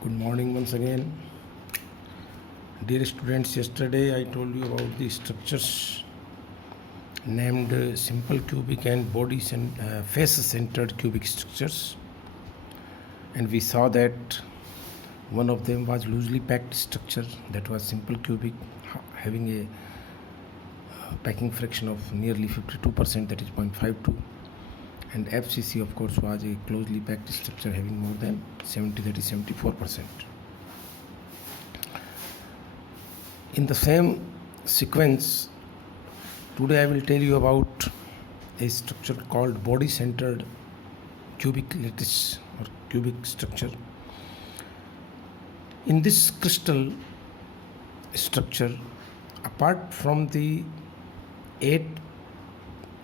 Good morning once again. Dear students, yesterday I told you about the structures named simple cubic and face centered cubic structures, and we saw that one of them was loosely packed structure, that was simple cubic, having a packing fraction of nearly 52%, that is 0.52, and FCC of course was a closely packed structure having more than 70, that is 74%. In the same sequence, today I will tell you about a structure called body centered cubic lattice or cubic structure. In this crystal structure, apart from the 8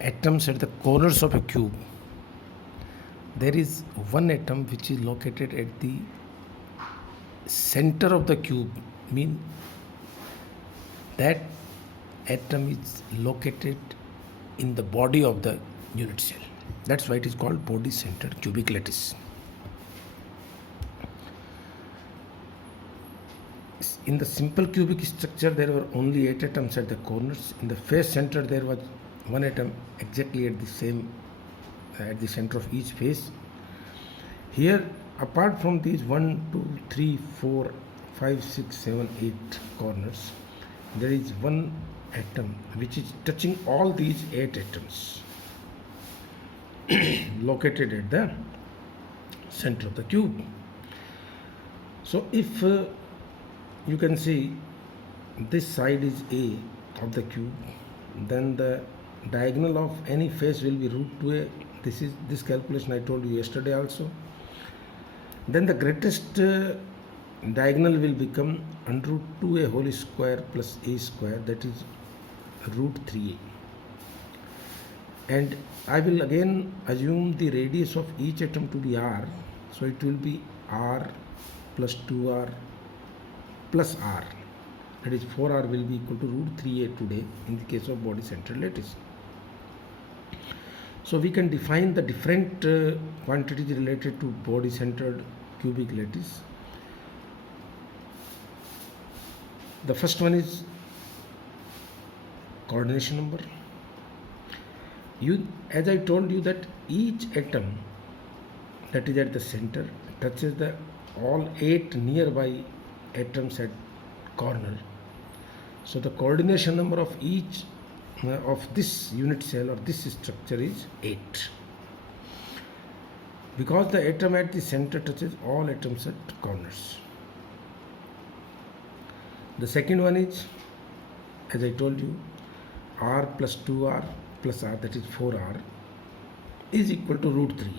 atoms at the corners of a cube, there is one atom which is located at the center of the cube, mean that atom is located in the body of the unit cell. That's why it is called body centered cubic lattice. In the simple cubic structure, there were only 8 atoms at the corners. In the face center, there was one atom exactly at the center of each face. Here, apart from these 1, 2, 3, 4, 5, 6, 7, 8 corners, there is one atom which is touching all these 8 atoms located at the center of the cube. So if you can see this side is A of the cube, then the diagonal of any face will be root 2a. This calculation I told you yesterday also. Then the greatest diagonal will become under root 2a whole square plus a square, that is root 3a. And I will again assume the radius of each atom to be r, so it will be r plus 2r plus r, that is 4r will be equal to root 3a today in the case of body centered lattice. So we can define the different quantities related to body centered cubic lattice. The first one is coordination number. As I told you, that each atom that is at the center touches the all 8 nearby atoms at corner. So the coordination number of each of this unit cell or this structure is 8, because the atom at the center touches all atoms at corners. The second one is, as I told you, r plus 2r plus r, that is 4r, is equal to root 3.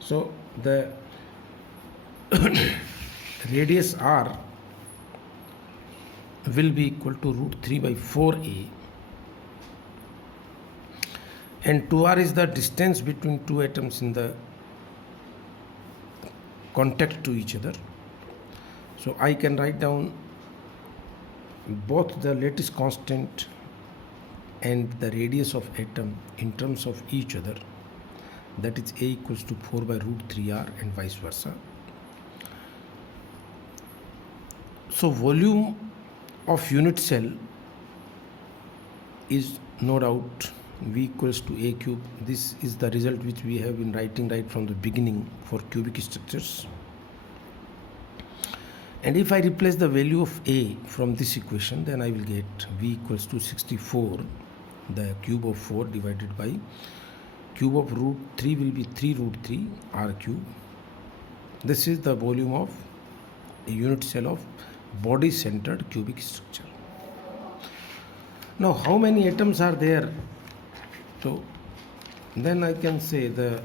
So the radius r will be equal to root 3 by 4a, and 2r is the distance between two atoms in the contact to each other. So I can write down both the lattice constant and the radius of atom in terms of each other, that is a equals to 4 by root 3r and vice versa. So volume of unit cell is no doubt V equals to a cube. This is the result which we have been writing right from the beginning for cubic structures. And if I replace the value of a from this equation, then I will get V equals to 64, the cube of 4 divided by cube of root 3 will be 3 root 3 r cube. This is the volume of a unit cell of body centered cubic structure. Now how many atoms are there? So then I can say the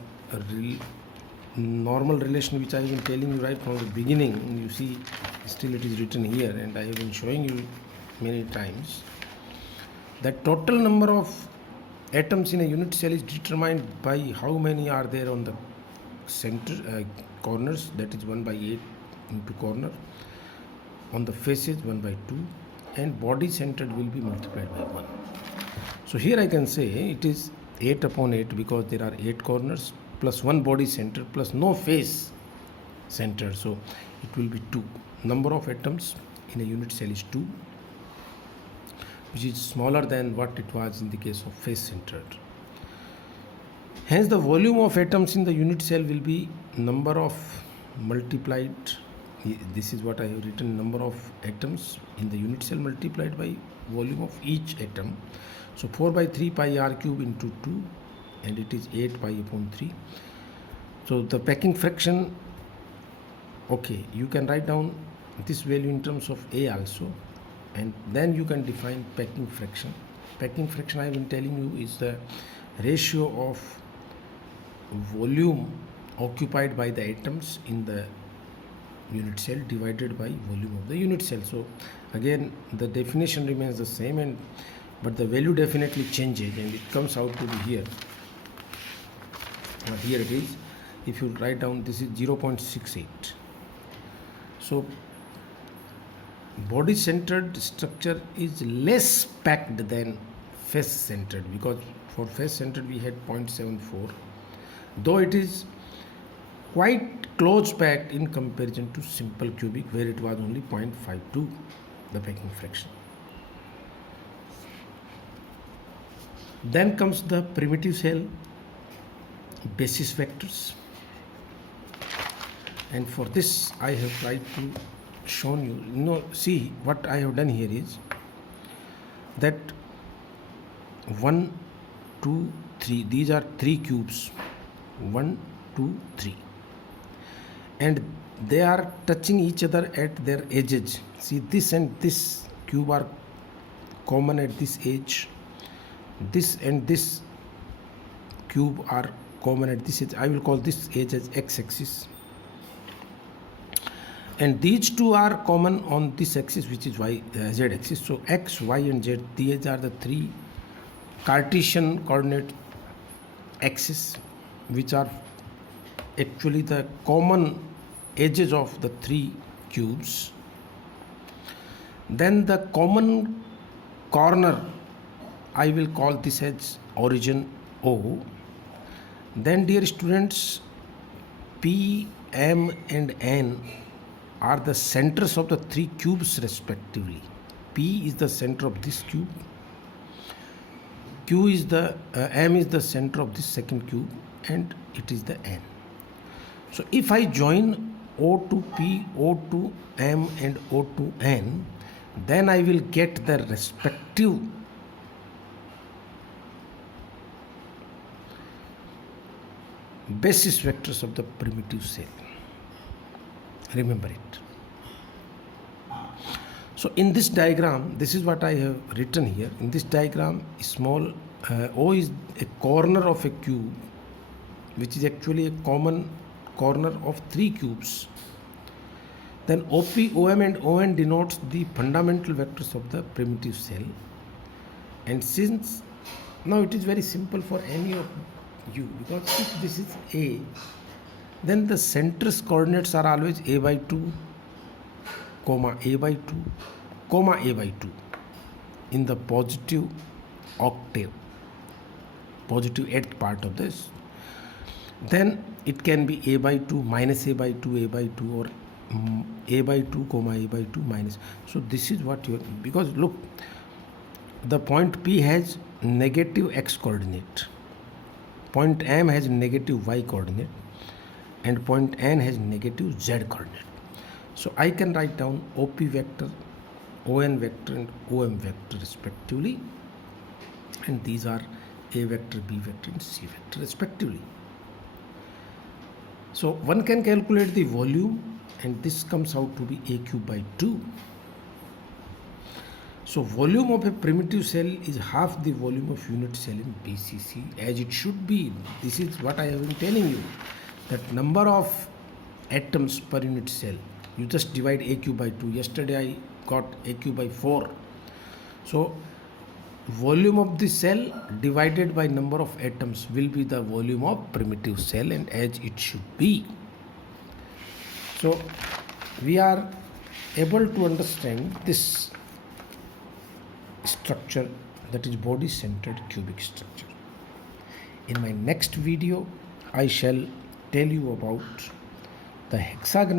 normal relation which I have been telling you right from the beginning. You see still it is written here, and I have been showing you many times, that total number of atoms in a unit cell is determined by how many are there on the center corners, that is 1 by 8 into corner, on the faces 1 by 2, and body centered will be multiplied by 1. So here I can say it is 8 upon 8 because there are 8 corners plus 1 body center plus no face centered, so it will be 2. Number of atoms in a unit cell is 2, which is smaller than what it was in the case of face centered. Hence the volume of atoms in the unit cell will be number of multiplied, this is what I have written, number of atoms in the unit cell multiplied by volume of each atom. So 4 by 3 pi r cube into 2, and it is 8 pi upon 3. So the packing fraction, okay, you can write down this value in terms of A also, and then you can define packing fraction. Packing fraction, I have been telling you, is the ratio of volume occupied by the atoms in the unit cell divided by volume of the unit cell. So again the definition remains the same, but the value definitely changes, and it comes out to be here. Here it is. If you write down, this is 0.68. So body centered structure is less packed than face centered, because for face centered we had 0.74, though it is quite close packed in comparison to simple cubic, where it was only 0.52, the packing fraction. Then comes the primitive cell basis vectors, and for this I have tried to show you, see what I have done here is that 1, 2, 3, these are 3 cubes, 1, 2, 3, and they are touching each other at their edges. See, this and this cube are common at this edge, this and this cube are common at this edge. I will call this edge as x-axis, and these two are common on this axis, which is z-axis. So x, y and z, these are the 3 Cartesian coordinate axes, which are actually the common edges of the 3 cubes. Then the common corner, I will call this as origin O. Then, dear students, P, M and N are the centers of the 3 cubes respectively. P is the center of this cube, Q is the M is the center of this second cube, and it is the N. So if I join O to P, O to M and O to N, then I will get the respective basis vectors of the primitive cell. Remember it. So in this diagram, this is what I have written here. In this diagram, small O is a corner of a cube, which is actually a common corner of 3 cubes. Then OP, OM and ON denotes the fundamental vectors of the primitive cell. And since now it is very simple for any of you, because if this is A, then the center's coordinates are always A by 2, comma A by 2, comma A by 2 in the positive octave, positive eighth part of this. Then it can be A by 2, minus A by 2, A by 2, or A by 2, comma A by 2 minus. So this is what you, because look, the point P has negative x coordinate, point M has negative y coordinate, and point N has negative z coordinate. So I can write down OP vector, ON vector and OM vector respectively, and these are A vector, B vector and C vector respectively. So one can calculate the volume, and this comes out to be A cube by 2. So volume of a primitive cell is half the volume of unit cell in BCC, as it should be. This is what I have been telling you, that number of atoms per unit cell, you just divide A cube by 2. Yesterday I got A cube by 4. So volume of the cell divided by number of atoms will be the volume of primitive cell, and as it should be. So we are able to understand this structure, that is body centered cubic structure. In my next video I shall tell you about The hexagonal